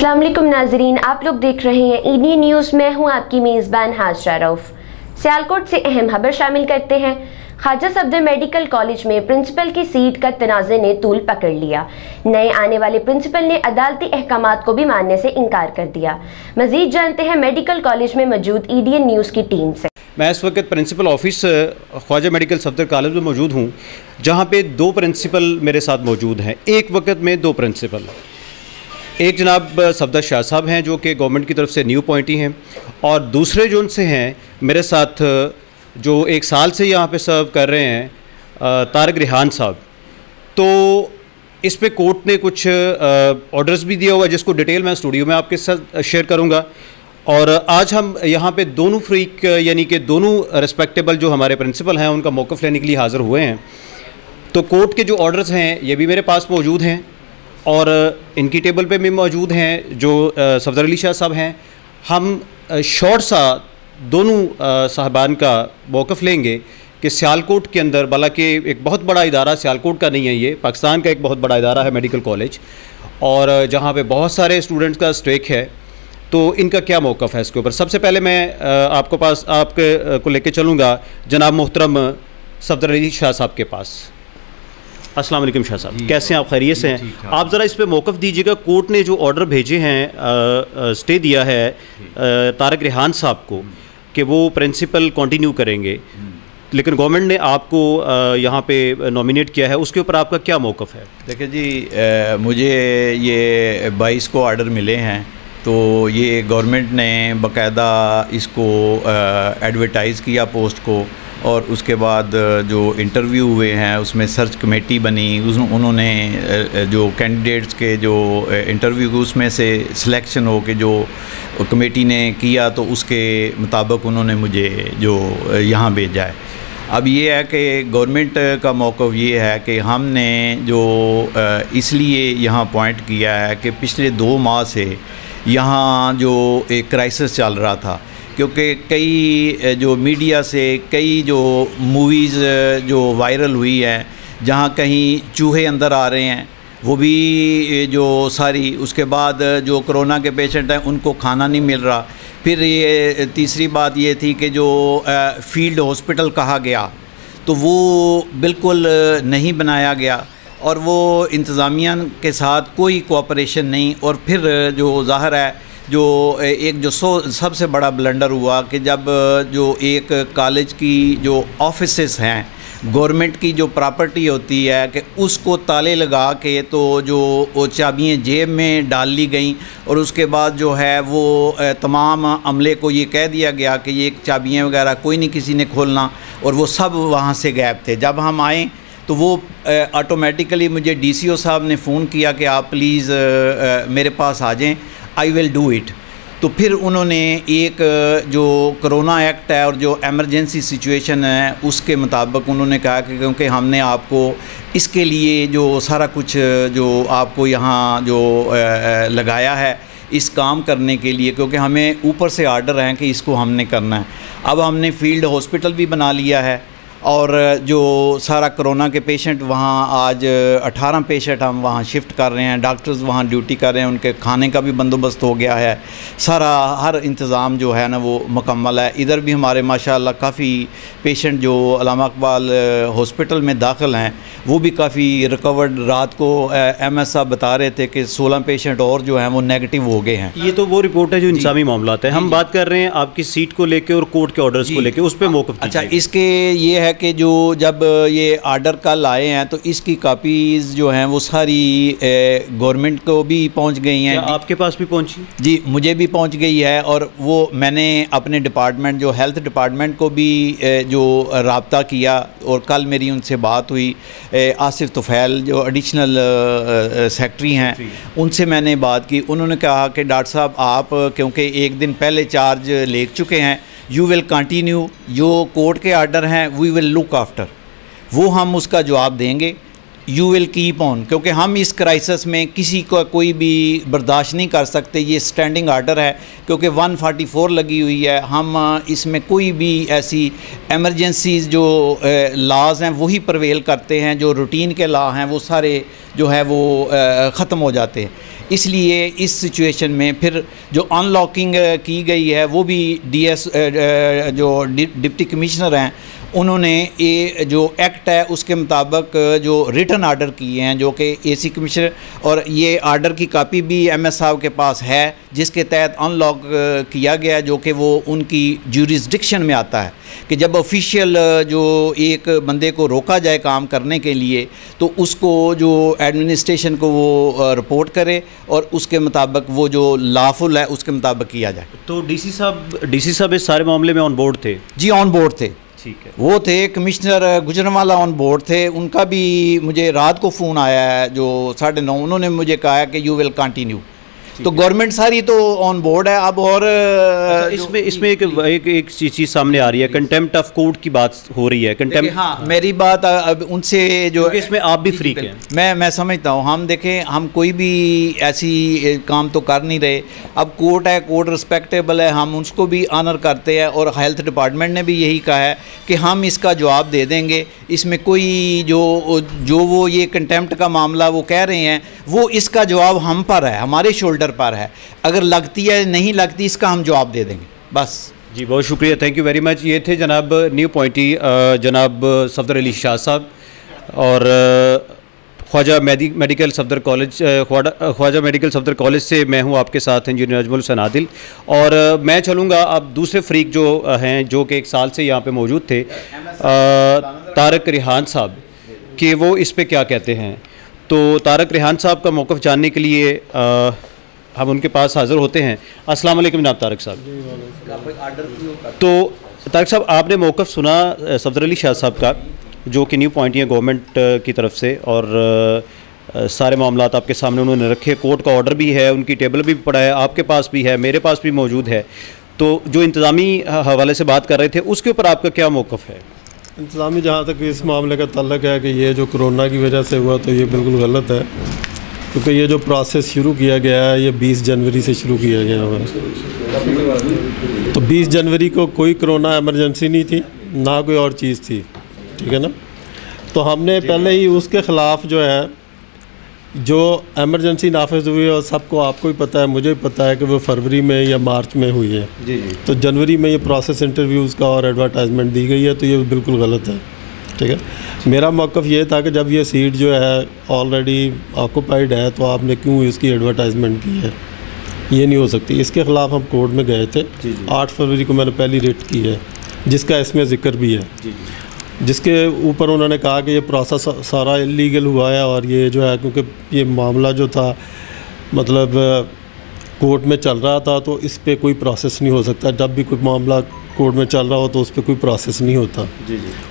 अस्सलाम वालेकुम नाजरीन, आप लोग देख रहे हैं ईडी न्यूज़। मैं हूं आपकी मेज़बान हाजरा रऊफ। सियालकोट से अहम खबर शामिल करते हैं। ख्वाजा सफदर मेडिकल कॉलेज में प्रिंसिपल की सीट का तनाज़े ने तूल पकड़ लिया। नए आने वाले प्रिंसिपल ने अदालती अहकामात को भी मानने से इनकार कर दिया। मजीद जानते हैं मेडिकल कॉलेज में मौजूद ईडीएन न्यूज़ की टीम से। मैं इस वक्त principal office Khwaja medical Safdar college में मौजूद हूँ, जहाँ पे दो प्रिंसिपल मेरे साथ मौजूद हैं। एक वक्त में दो प्रिंसिपल, एक जनाब सफदर शाह साहब हैं जो कि गवर्नमेंट की तरफ से न्यू अपॉइंटी हैं, और दूसरे जो उनसे हैं मेरे साथ जो एक साल से यहाँ पे सर्व कर रहे हैं तारक रिहान साहब। तो इस पे कोर्ट ने कुछ ऑर्डर्स भी दिया हुआ है जिसको डिटेल मैं स्टूडियो में आपके साथ शेयर करूँगा। और आज हम यहाँ पे दोनों फ्रीक यानी कि दोनों रिस्पेक्टेबल जो हमारे प्रिंसिपल हैं उनका मौक़िफ़ लेने के लिए हाज़िर हुए हैं। तो कोर्ट के जो ऑर्डर्स हैं ये भी मेरे पास मौजूद हैं और इनकी टेबल पे भी मौजूद हैं जो सफदर अली शाह साहब हैं। हम शॉर्ट सा दोनों साहबान का मौक़िफ़ लेंगे कि सियालकोट के अंदर, हालांकि एक बहुत बड़ा इदारा सियालकोट का नहीं है, ये पाकिस्तान का एक बहुत बड़ा इदारा है मेडिकल कॉलेज, और जहाँ पे बहुत सारे स्टूडेंट्स का स्टेक है, तो इनका क्या मौक़िफ़ है इसके ऊपर। सबसे पहले मैं आपके को लेके चलूँगा जनाब मोहतरम सफदर अली शाह साहब के पास। अस्सलाम वालेकुम शाह साहब, कैसे हैं आप? खैरियत से हैं? आप ज़रा इस पे मौक़िफ़ दीजिएगा। कोर्ट ने जो ऑर्डर भेजे हैं, स्टे दिया है तारक रिहान साहब को कि वो प्रिंसिपल कंटिन्यू करेंगे, लेकिन गवर्नमेंट ने आपको यहाँ पे नॉमिनेट किया है, उसके ऊपर आपका क्या मौक़िफ़ है? देखिए जी, मुझे ये 22 को ऑर्डर मिले हैं, तो ये गवर्नमेंट ने बाकायदा इसको एडवर्टाइज़ किया पोस्ट को, और उसके बाद जो इंटरव्यू हुए हैं उसमें सर्च कमेटी बनी, उन्होंने जो कैंडिडेट्स के जो इंटरव्यू उसमें से सिलेक्शन हो के जो कमेटी ने किया, तो उसके मुताबिक उन्होंने मुझे जो यहाँ भेजा है। अब ये है कि गवर्नमेंट का मौक़िफ़ ये है कि हमने जो इसलिए यहाँ अपॉइंट किया है कि पिछले 2 माह से यहाँ जो एक क्राइसिस चल रहा था, क्योंकि कई जो मीडिया से कई जो मूवीज़ जो वायरल हुई हैं जहाँ कहीं चूहे अंदर आ रहे हैं, वो भी जो सारी, उसके बाद जो कोरोना के पेशेंट हैं उनको खाना नहीं मिल रहा। फिर ये तीसरी बात ये थी कि जो फील्ड हॉस्पिटल कहा गया तो वो बिल्कुल नहीं बनाया गया, और वो इंतज़ामिया के साथ कोई कोऑपरेशन नहीं। और फिर जो ज़ाहिर है जो एक जो सबसे बड़ा ब्लंडर हुआ कि जब जो एक कॉलेज की जो ऑफिसेस हैं, गवर्नमेंट की जो प्रॉपर्टी होती है, कि उसको ताले लगा के तो जो वो चाबियाँ जेब में डाल ली गई, और उसके बाद जो है वो तमाम अमले को ये कह दिया गया कि ये चाबियाँ वगैरह कोई नहीं किसी ने खोलना, और वो सब वहाँ से गायब थे। जब हम आए तो वो ऑटोमेटिकली मुझे डीसीओ साहब ने फ़ोन किया कि आप प्लीज़ मेरे पास आ जाएं, आई विल डू इट। तो फिर उन्होंने एक जो कोरोना एक्ट है और जो एमरजेंसी सिचुएशन है उसके मुताबिक उन्होंने कहा कि क्योंकि हमने आपको इसके लिए जो सारा कुछ जो आपको यहाँ जो लगाया है इस काम करने के लिए, क्योंकि हमें ऊपर से आर्डर हैं कि इसको हमने करना है। अब हमने फील्ड हॉस्पिटल भी बना लिया है, और जो सारा कोरोना के पेशेंट वहाँ आज 18 पेशेंट हम वहाँ शिफ्ट कर रहे हैं, डॉक्टर्स वहाँ ड्यूटी कर रहे हैं, उनके खाने का भी बंदोबस्त हो गया है, सारा हर इंतज़ाम जो है ना वो मुकम्मल है। इधर भी हमारे माशाल्लाह काफ़ी पेशेंट जो अल्लामा इकबाल हॉस्पिटल में दाखिल हैं वो भी काफ़ी रिकवर्ड। रात को MS साहब बता रहे थे कि 16 पेशेंट और जो हैं वो नेगेटिव हो गए हैं। ये तो वो रिपोर्ट है जो इंसानी मामलात है। हम बात कर रहे हैं आपकी सीट को लेके और कोर्ट के ऑर्डर्स को लेके, उस पर मौक़िफ़। अच्छा, इसके ये है कि जो जब ये आर्डर कल आए हैं तो इसकी कापीज़ जो हैं वो सारी गवर्नमेंट को भी पहुंच गई हैं। आपके पास भी पहुंची? जी, मुझे भी पहुंच गई है, और वो मैंने अपने डिपार्टमेंट जो हेल्थ डिपार्टमेंट को भी जो राब्ता किया, और कल मेरी उनसे बात हुई। आसिफ तुफ़ैल जो एडिशनल सेक्रेटरी हैं उनसे मैंने बात की। उन्होंने कहा कि डॉक्टर साहब आप क्योंकि एक दिन पहले चार्ज ले चुके हैं, यू विल कंटिन्यू, जो कोर्ट के आर्डर हैं वी विल लुक आफ्टर, वो हम उसका जवाब देंगे। यू विल कीप ऑन, क्योंकि हम इस क्राइसिस में किसी को कोई भी बर्दाश्त नहीं कर सकते। ये स्टैंडिंग आर्डर है क्योंकि 144 लगी हुई है। हम इसमें कोई भी ऐसी एमरजेंसीज जो लॉज हैं वही प्रवेल करते हैं, जो रूटीन के लॉ हैं वो सारे जो है वो ख़त्म हो जाते हैं। इसलिए इस सिचुएशन में फिर जो अनलॉकिंग की गई है वो भी डीएस जो डिप्टी कमिश्नर हैं उन्होंने ये जो एक्ट है उसके मुताबिक जो रिटन आर्डर किए हैं, जो कि एसी कमिश्नर, और ये आर्डर की कापी भी एमएस साहब के पास है जिसके तहत अनलॉक किया गया है, जो कि वो उनकी ज्यूरिसडिक्शन में आता है कि जब ऑफिशियल जो एक बंदे को रोका जाए काम करने के लिए तो उसको जो एडमिनिस्ट्रेशन को वो रिपोर्ट करे और उसके मुताबिक वो जो लॉफुल है उसके मुताबिक किया जाए। तो डीसी साहब इस सारे मामले में ऑन बोर्ड थे? जी ऑन बोर्ड थे। ठीक है, वो थे, कमिश्नर गुजरवाला ऑन बोर्ड थे। उनका भी मुझे रात को फ़ोन आया है जो 9:30, उन्होंने मुझे कहा है कि यू विल कंटिन्यू। तो गवर्नमेंट सारी तो ऑन बोर्ड है अब। और इसमें एक चीज़ सामने आ रही है, कंटेम्प्ट ऑफ कोर्ट की बात हो रही है। कंटेम्प्ट, हाँ, मेरी बात अब उनसे जो इसमें आप भी फ्री हैं, मैं समझता हूँ। हम देखें, हम कोई भी ऐसी काम तो कर नहीं रहे। अब कोर्ट है, कोर्ट रिस्पेक्टेबल है, हम उसको भी ऑनर करते हैं और हेल्थ डिपार्टमेंट ने भी यही कहा है कि हम इसका जवाब दे देंगे। इसमें कोई जो वो ये कंटेम्प्ट का मामला वो कह रहे हैं वो इसका जवाब हम पर है, हमारे शोल्डर पर है। अगर लगती है नहीं लगती इसका हम जवाब दे देंगे बस। जी बहुत शुक्रिया, थैंक यू वेरी मच। ये थे जनाब न्यू पॉइंटी जनाब सफदर अली शाह साहब और Khwaja medical Safdar college, Khwaja medical Safdar college से मैं हूं आपके साथ इंजीनियर अजमल हुसैन आदिल। और मैं चलूँगा अब दूसरे फ्रीक जो हैं जो कि 1 साल से यहाँ पे मौजूद थे, तारक रिहान साहब, कि वो इस पे क्या कहते हैं। तो तारक रिहान साहब का मौक़िफ़ जानने के लिए हम उनके पास हाज़िर होते हैं। अस्सलाम वालेकुम जनाब तारक साहब। तो तारक साहब, आपने मौक़िफ़ सुना सफदर अली शाह साहब का जो कि न्यू पॉइंट है गवर्नमेंट की तरफ से, और सारे मामलात आपके सामने उन्होंने रखे। कोर्ट का ऑर्डर भी है, उनकी टेबल भी पड़ा है, आपके पास भी है, मेरे पास भी मौजूद है। तो जो इंतज़ामी हवाले से बात कर रहे थे उसके ऊपर आपका क्या मौक़िफ़ है? इंतज़ामी जहाँ तक इस मामले का तल्लक है कि ये जो कोरोना की वजह से हुआ तो ये बिल्कुल गलत है, क्योंकि ये जो प्रोसेस शुरू किया गया है ये 20 जनवरी से शुरू किया गया हुआ है। तो 20 जनवरी को कोई कोरोना एमरजेंसी नहीं थी, ना कोई और चीज़ थी, ठीक है ना। तो हमने पहले ही उसके ख़िलाफ़ जो है जो एमरजेंसी नाफिज हुई है और सबको, आपको भी पता है, मुझे भी पता है कि वो फरवरी में या मार्च में हुई है। जी। तो जनवरी में ये प्रोसेस इंटरव्यूज़ का और एडवर्टाइजमेंट दी गई है, तो ये बिल्कुल गलत है, ठीक है। मेरा मौक़िफ़ ये था कि जब ये सीट जो है ऑलरेडी ऑक्यूपाइड है तो आपने क्यों इसकी एडवर्टाइजमेंट की है, ये नहीं हो सकती। इसके ख़िलाफ़ हम कोर्ट में गए थे। 8 फरवरी को मैंने पहली रिट की है जिसका इसमें ज़िक्र भी है, जिसके ऊपर उन्होंने कहा कि ये प्रोसेस सारा इलीगल हुआ है और ये जो है, क्योंकि ये मामला जो था मतलब कोर्ट में चल रहा था तो इस पे कोई प्रोसेस नहीं हो सकता। जब भी कोई मामला कोर्ट में चल रहा हो तो उस पर कोई प्रोसेस नहीं होता।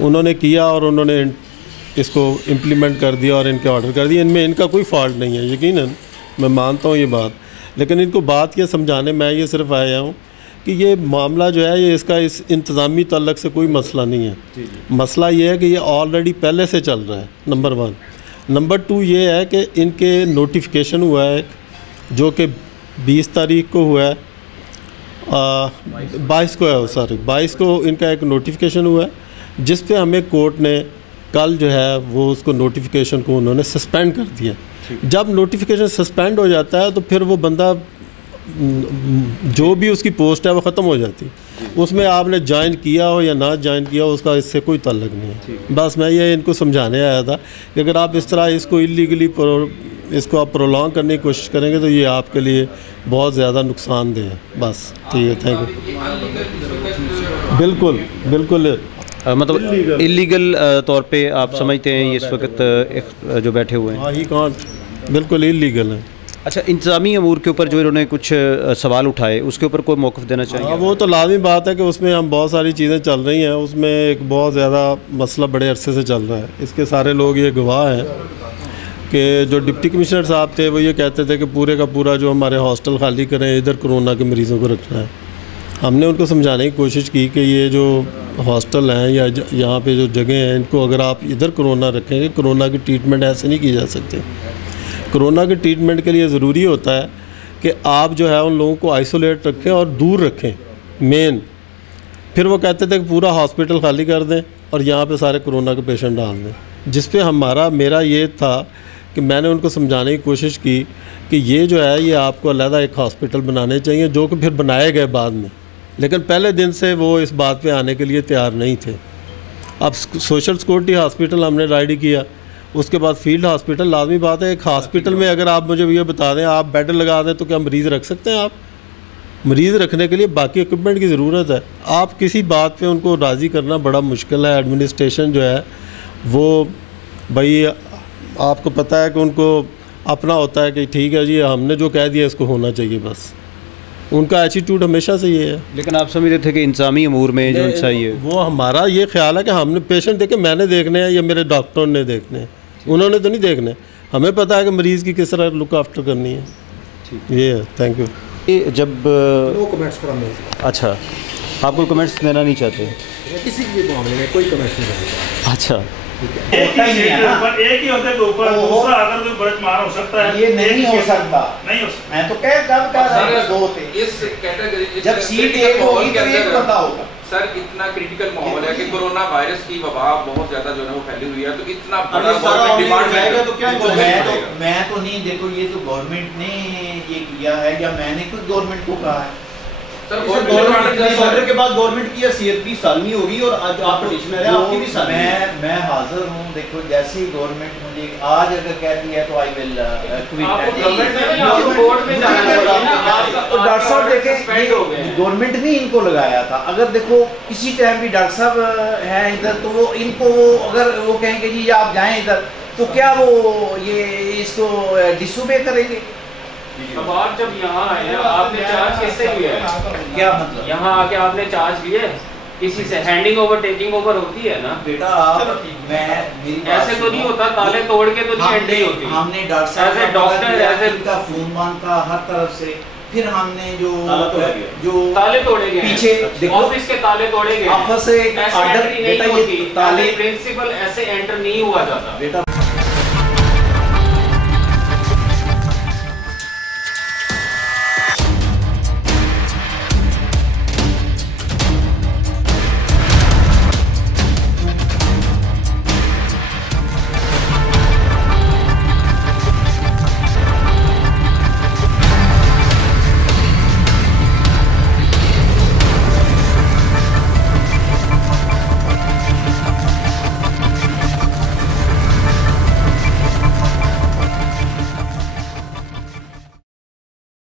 उन्होंने किया और उन्होंने इसको इम्प्लीमेंट कर दिया और इनके ऑर्डर कर दिए। इनमें इनका कोई फॉल्ट नहीं है, यकीनन मैं मानता हूँ ये बात, लेकिन इनको बात ये समझाने मैं ये सिर्फ आया हूँ कि ये मामला जो है ये इसका इस इंतज़ामी तल्लक से कोई मसला नहीं है। मसला ये है कि ये ऑलरेडी पहले से चल रहा है, नंबर 1। नंबर 2 ये है कि इनके नोटिफिकेशन हुआ है जो कि 20 तारीख को हुआ है, 22 को है, सॉरी 22 को इनका एक नोटिफिकेशन हुआ है जिस पे हमें कोर्ट ने कल जो है वो उसको नोटिफिकेशन को उन्होंने सस्पेंड कर दिया। जब नोटिफिकेशन सस्पेंड हो जाता है तो फिर वो बंदा जो भी उसकी पोस्ट है वो ख़त्म हो जाती है। उसमें आपने ज्वाइन किया हो या ना ज्वाइन किया हो उसका इससे कोई ताल्लुक नहीं है। बस मैं ये इनको समझाने आया था कि अगर आप इस तरह इसको इलीगली इसको आप प्रोलॉन्ग करने की कोशिश करेंगे तो ये आपके लिए बहुत ज़्यादा नुकसानदेह है। बस ठीक है, थैंक यू। बिल्कुल बिल्कुल मतलब इलीगल तौर पे आप समझते हैं इस वक्त जो बैठे हुए हैं? हाँ, ही कांट, बिल्कुल इलीगल है। अच्छा, इंतज़ामी अमूर के ऊपर जो इन्होंने कुछ सवाल उठाए उसके ऊपर कोई मौक़िफ़ देना चाहिए? हाँ, वो तो लाज़मी बात है कि उसमें हम बहुत सारी चीज़ें चल रही हैं। उसमें एक बहुत ज़्यादा मसला बड़े अरसे से चल रहा है, इसके सारे लोग ये गवाह हैं कि जो डिप्टी कमिश्नर साहब थे वो ये कहते थे कि पूरे का पूरा जो हमारे हॉस्टल खाली करें, इधर कोरोना के मरीज़ों को रखना है। हमने उनको समझाने की कोशिश की कि ये जो हॉस्टल हैं या यहाँ पे जो जगह हैं, इनको अगर आप इधर कोरोना रखेंगे, कोरोना की ट्रीटमेंट ऐसे नहीं की जा सकती। कोरोना के ट्रीटमेंट के लिए ज़रूरी होता है कि आप जो है उन लोगों को आइसोलेट रखें और दूर रखें मेन। फिर वो कहते थे कि पूरा हॉस्पिटल खाली कर दें और यहाँ पे सारे कोरोना के पेशेंट डाल दें, जिस पे मेरा ये था कि मैंने उनको समझाने की कोशिश की कि ये जो है ये आपको अलग एक हॉस्पिटल बनाने चाहिए, जो कि फिर बनाए गए बाद में, लेकिन पहले दिन से वो इस बात पे आने के लिए तैयार नहीं थे। अब सोशल सिक्योरिटी हॉस्पिटल हमने रेडी किया, उसके बाद फील्ड हॉस्पिटल। लाजमी बात है, एक हॉस्पिटल में अगर आप मुझे ये बता दें आप बेड लगा दें तो क्या मरीज़ रख सकते हैं? आप मरीज़ रखने के लिए बाकी इक्विपमेंट की ज़रूरत है। आप किसी बात पे उनको राज़ी करना बड़ा मुश्किल है। एडमिनिस्ट्रेशन जो है वो भाई आपको पता है कि उनको अपना होता है कि ठीक है जी हमने जो कह दिया इसको होना चाहिए, बस उनका एटीट्यूड हमेशा से ये है। लेकिन आप समझ रहे थे कि इंसानी अमूर में जो सही है, वो हमारा ये ख्याल है कि हमने पेशेंट देखे, मैंने देखने हैं या मेरे डॉक्टर ने देखने हैं, उन्होंने तो नहीं देखने। हमें पता है कि मरीज़ की किस तरह लुक आफ्टर करनी है। ये है। Thank you. जब नो कमेंट्स फ्रॉम मी। अच्छा, आप कोई कमेंट्स देना नहीं चाहते? किसी भी मामले में कोई कमेंट्स नहीं देना चाहता। अच्छा, एक ही होते के ऊपर दूसरा अगर कोई बड़च मार हो सकता है, ये नहीं हो सकता। नहीं हो सकता। मैं तो कह रहा हूं दो थे इस कैटेगरी जब सीट एक होगी तो एक बंदा होगा। सर इतना क्रिटिकल माहौल है कि कोरोना वायरस की वबा बहुत ज्यादा जो है वो फैली हुई है, तो इतना बड़ा गवर्नमेंट डिमांड जाएगा तो क्या मैं तो नहीं, देखो ये तो गवर्नमेंट ने ये किया है या मैंने खुद गवर्नमेंट को कहा है। सर गवर्नमेंट के बाद गवर्नमेंट की हैसियत भी सालनी होगी और आज आप पिटिशनर हैं, आपकी भी सालनी। मैं हाजिर हूं। देखो जैसे ही गवर्नमेंट मुझे आज अगर कहती है तो आई विल डॉक्टर साहब देखें, गवर्नमेंट ने इनको लगाया था। अगर देखो किसी टाइम भी डॉक्टर साहब हैं इधर तो वो इनको अगर वो कहेंगे जी आप जाएं इधर तो क्या वो ये इसको डिसोबे करेंगे? अब आप जब यहाँ आए हैं आपने चार्ज कैसे लिया है? क्या मतलब यहाँ आके आपने चार्ज लिया है? किसी से हैंडिंग ओवर टेकिंग ओवर होती है ना बेटा? ऐसे तो नहीं होता, ताले तोड़ के तो नहीं एंट्री होती। हमने डॉक्टर का फोन मांगा हर तरफ से, फिर हमने जो ताले तोड़े गए पीछे ऑफिस के ताले तोड़े गए, आपस से ऐसे एंट्री नहीं होती, ताले प्रिंसिपल ऐसे एंटर नहीं हुआ जाता बेटा।